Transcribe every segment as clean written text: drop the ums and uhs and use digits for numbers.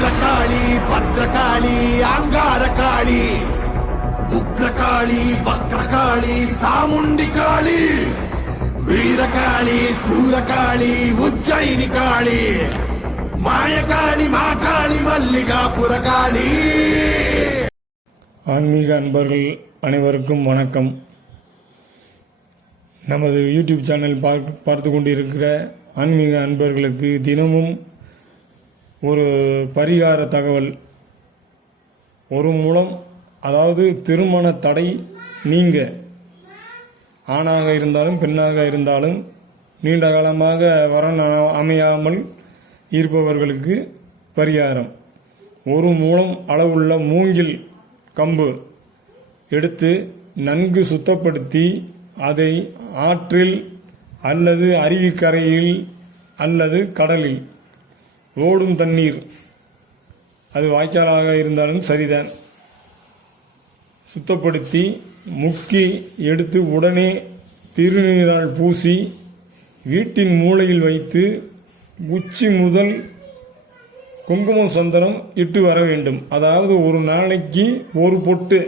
பத்ரகாளி பத்ரகாளி அங்கார காளி உக்ரகாளி வக்ரகாளி சாமுண்டி காளி வீரகாளி சூரகாளி உஜ்ஜயினி காளி மாயகாளி மாகாளி மல்லிகாபுர காளி. ஆன்மீக அன்பர்கள் அனைவருக்கும் வணக்கம். நமது யூடியூப் சேனல் பார்த்து கொண்டிருக்கிற ஆன்மீக அன்பர்களுக்கு தினமும் ஒரு பரிகார தகவல் ஒரு மூலம், அதாவது திருமண தடை நீங்க, ஆணாக இருந்தாலும் பெண்ணாக இருந்தாலும் நீண்ட காலமாக வரன் அமையாமல் இருப்பவர்களுக்கு பரிகாரம். ஒரு மூலம் அளவுள்ள மூங்கில் கம்பு எடுத்து நன்கு சுத்தப்படுத்தி அதை ஆற்றில் அல்லது அருவிக்கரையில் அல்லது கடலில் ஓடும் தண்ணீர், அது வாய்க்காலாக இருந்தாலும் சரிதான், சுத்தப்படுத்தி முக்கி எடுத்து உடனே திருநீரால் பூசி வீட்டின் மூலையில் வைத்து உச்சி முதல் குங்குமம் சந்தனம் இட்டு வர வேண்டும். அதாவது ஒரு நாளைக்கு ஒரு பொட்டு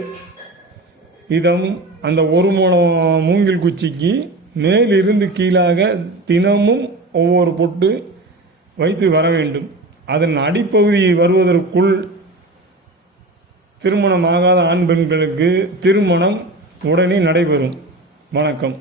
இதம் அந்த ஒரு மூங்கில் குச்சிக்கு மேலிருந்து கீழாக தினமும் ஒவ்வொரு பொட்டு வைத்து வர வேண்டும். அதன் அடிப்பகுதி வருவதற்குள் திருமணமாகாத ஆண் பெண்களுக்கு திருமணம் உடனே நடைபெறும். வணக்கம்.